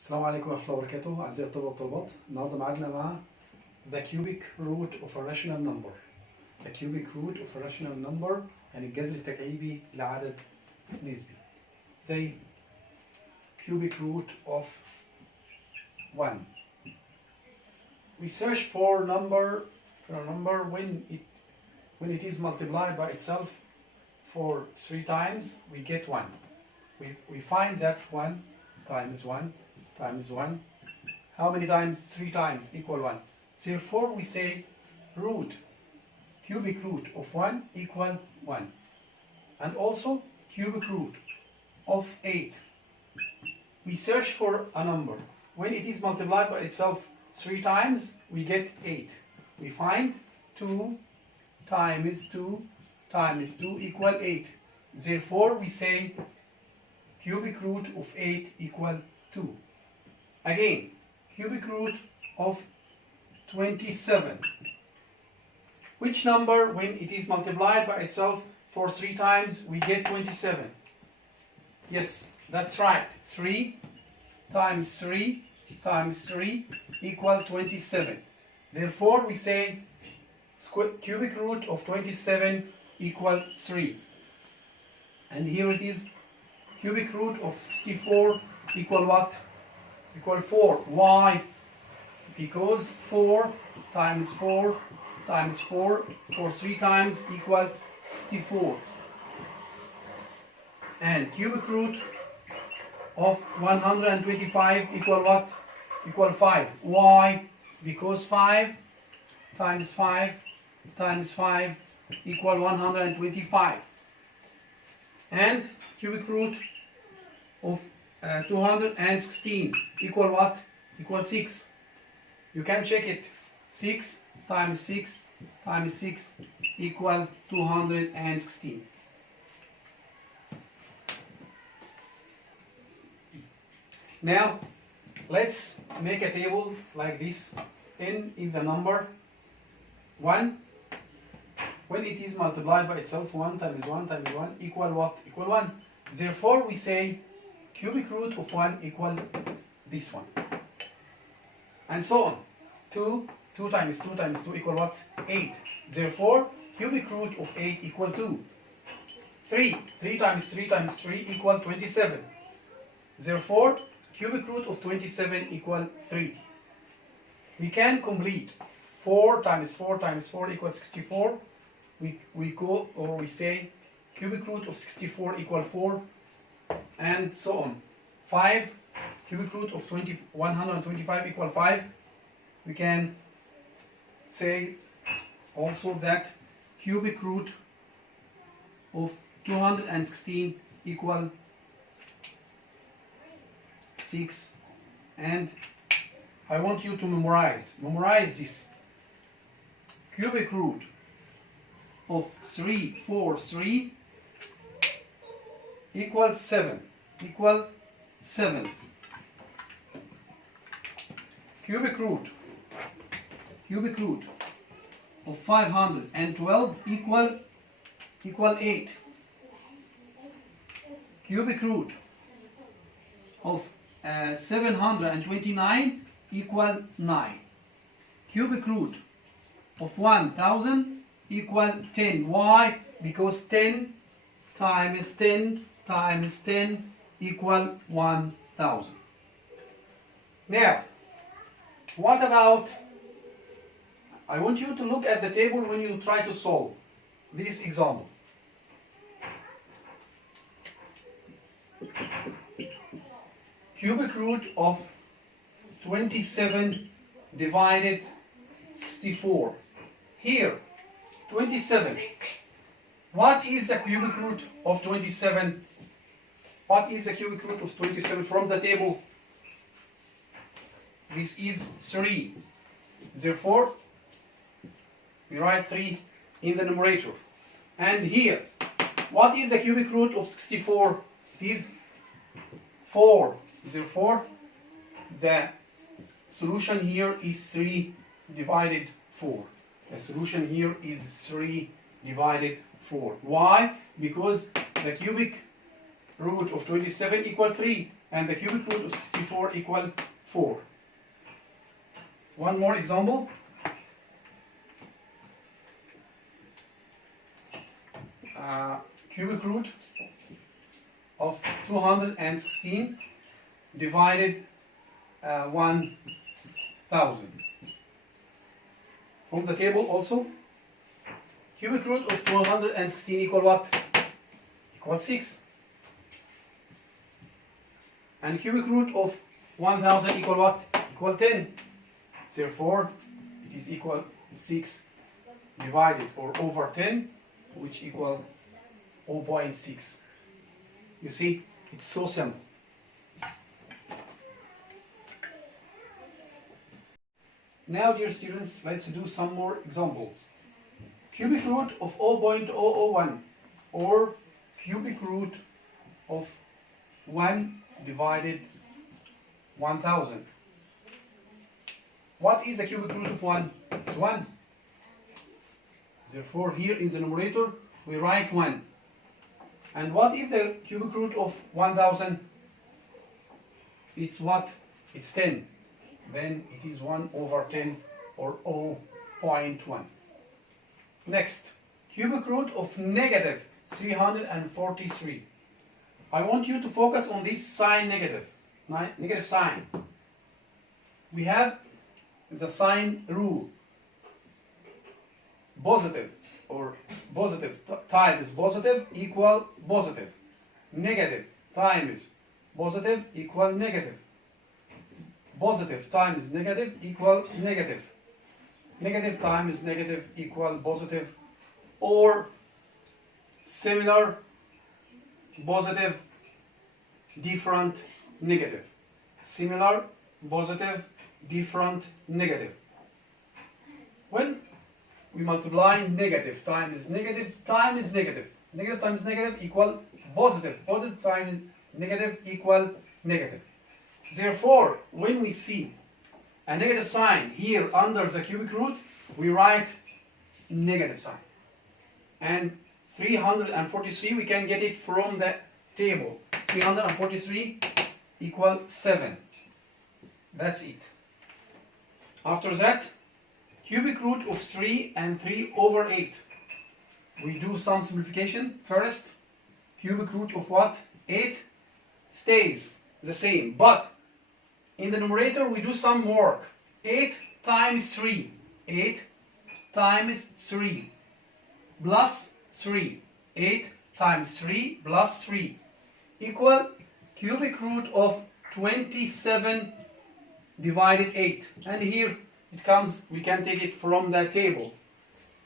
السلام عليكم ورحمة الله وبركاته أعزائي الطلبة والطالبات. النهارده معادنا مع the cubic root of a rational number. the cubic root of a rational number يعني الجذر التكعيبي لعدد نسبي. زي cubic root of 1. We search for a number when it is multiplied by itself for 3 times we get 1. We find that 1 times 1 times 1. How many times? 3 times equal 1. Therefore we say cubic root of 1 equal 1. And also cubic root of 8. We search for a number. When it is multiplied by itself 3 times, we get 8. We find 2 times 2 times 2 equal 8. Therefore we say cubic root of 8 equal 2. Again, cubic root of 27. Which number, when it is multiplied by itself for 3 times, we get 27? Yes, that's right. 3 times 3 times 3 equal 27. Therefore, we say cubic root of 27 equal 3. And here it is, cubic root of 64 equal what? Equal 4. Why? Because 4 times 4 times 4 for 3 times equal 64. And cubic root of 125 equal what? Equal 5. Why? Because 5 times 5 times 5 equal 125. And cubic root of 216 equal what? Equal 6. You can check it. 6 times 6 times 6 equal 216. Now let's make a table like this. N is the number 1. When it is multiplied by itself, 1 times 1 times 1 equal what? Equal 1. Therefore we say cubic root of 1 equal this one. And so on. 2 times 2 times 2 equal what? 8. Therefore cubic root of 8 equal 2. 3 times 3 times 3 equal 27. Therefore cubic root of 27 equal 3. We can complete 4 times 4 times 4 equals 64. We go, or we say cubic root of 64 equal 4, and so on. 5 cubic root of 125 equal 5. We can say also that cubic root of 216 equal 6. And I want you to memorize this. Cubic root of 343 equal 7. Equal 7. Cubic root of 512 equal 8. Cubic root of 729 equal 9. Cubic root of 1000 equal 10. Why? Because 10 times 10 times 10 equal 1000. Now, what about, I want you to look at the table when you try to solve this example. Cubic root of 27 divided 64. Here, 27. What is the cubic root of 27? What is the cubic root of 27 from the table? This is 3. Therefore, we write 3 in the numerator. And here, what is the cubic root of 64? It is 4. Therefore, the solution here is 3 divided 4. The solution here is 3 divided 4. Why? Because the cubic root of 27 equal 3. and the cubic root of 64 equal 4. One more example. Cubic root of 216 divided 1000. From the table also, cubic root of 216 equal what? Equal 6. And cubic root of 1000 equal what? Equal 10. Therefore, it is equal 6 divided or over 10, which equal 0.6. You see, it's so simple. Now, dear students, let's do some more examples. Cubic root of 0.001 or cubic root of 1 divided 1000. What is the cubic root of 1? It's 1. Therefore, here in the numerator, we write 1. And what is the cubic root of 1000? It's what? It's 10. Then it is 1 over 10 or 0.1. Next, cubic root of negative 343. I want you to focus on this sign negative sign. We have the sign rule. Positive or positive times positive equal positive. Negative times positive equal negative. Positive times negative equal negative. Negative times negative equal positive, or similar, positive, different, negative. Similar, positive, different, negative. When we multiply negative times negative times negative, negative times negative equal positive. Positive times negative equal negative. Therefore, when we see a negative sign here under the cubic root, we write negative sign. And 343, we can get it from the table. 343 equal 7. That's it. After that, cubic root of 3 and 3 over 8. We do some simplification. First, cubic root of what? 8 stays the same, but in the numerator we do some work. 8 times 3. 8 times 3 plus 3. 8 times 3 plus 3 equal cubic root of 27 divided 8. And here it comes, we can take it from the table.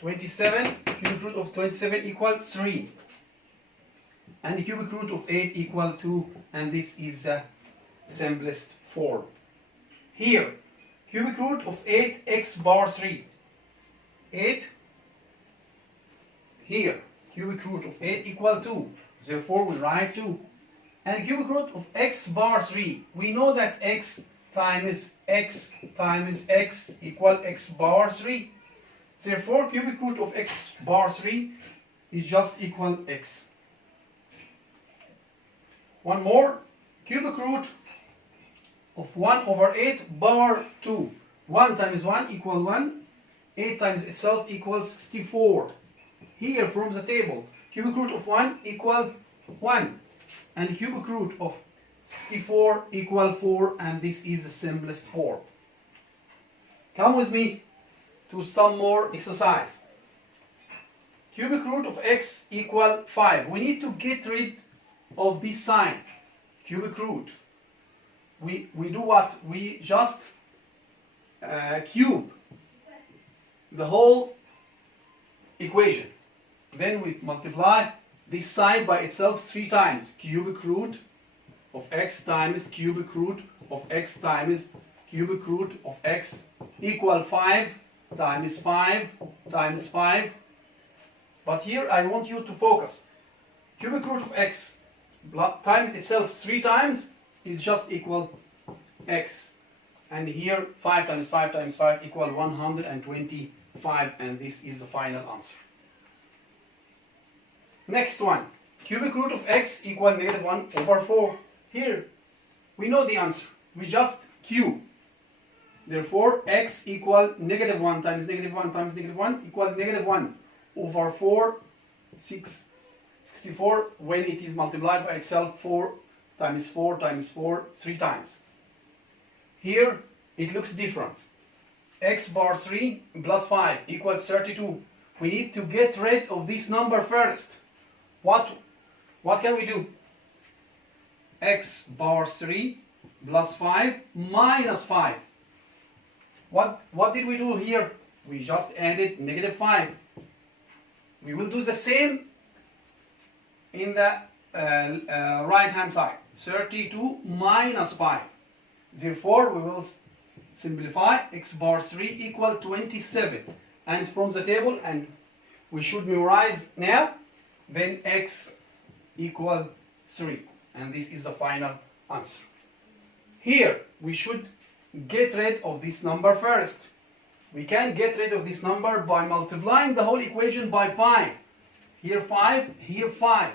27, cubic root of 27 equals 3. And the cubic root of 8 equal 2. And this is the simplest form. Here, cubic root of 8x bar 3. 8. Here, cubic root of 8 equal 2. Therefore, we write 2. And cubic root of x bar 3. We know that x times x times x equal x bar 3. Therefore, cubic root of x bar 3 is just equal x. One more, cubic root of 1 over 8 bar 2. 1 times 1 equal 1. 8 times itself equals 64. Here from the table, cubic root of 1 equal 1. And cubic root of 64 equal 4. And this is the simplest form. Come with me to some more exercise. Cubic root of x equal 5. We need to get rid of this sign, cubic root. We do what? We just cube the whole equation. Then we multiply this side by itself 3 times. Cubic root of x times cubic root of x times cubic root of x equal 5 times 5 times 5. But here I want you to focus. Cubic root of x times itself 3 times is just equal x. And here 5 times 5 times 5 equal 125. And this is the final answer. Next one. Cubic root of x equal negative 1 over 4. Here We know the answer. We just cube. Therefore, x equal negative 1 times negative 1 times negative 1 equal negative 1 over 4, 64 when it is multiplied by itself 4 times 4 times 4, 3 times. Here, it looks different. X bar 3 plus 5 equals 32. We need to get rid of this number first. What can we do? X bar 3 plus 5 minus 5. What did we do here? We just added negative 5. We will do the same in the right hand side. 32 minus 5. Therefore, we will simplify. X bar 3 equal 27. And from the table, and we should memorize now, then x equal 3. And this is the final answer. Here, we should get rid of this number first. We can get rid of this number by multiplying the whole equation by 5. Here 5, here 5.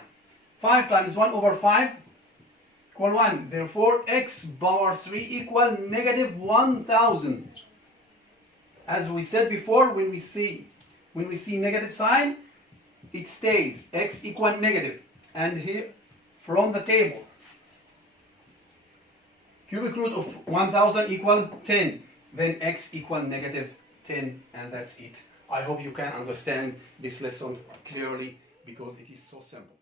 5 times 1 over 5 equal 1. Therefore, x bar 3 equal negative 1000. As we said before, when we see negative sign, it stays x equal negative. And here, from the table, cubic root of 1000 equal 10. Then x equal negative 10, and that's it. I hope you can understand this lesson clearly because it is so simple.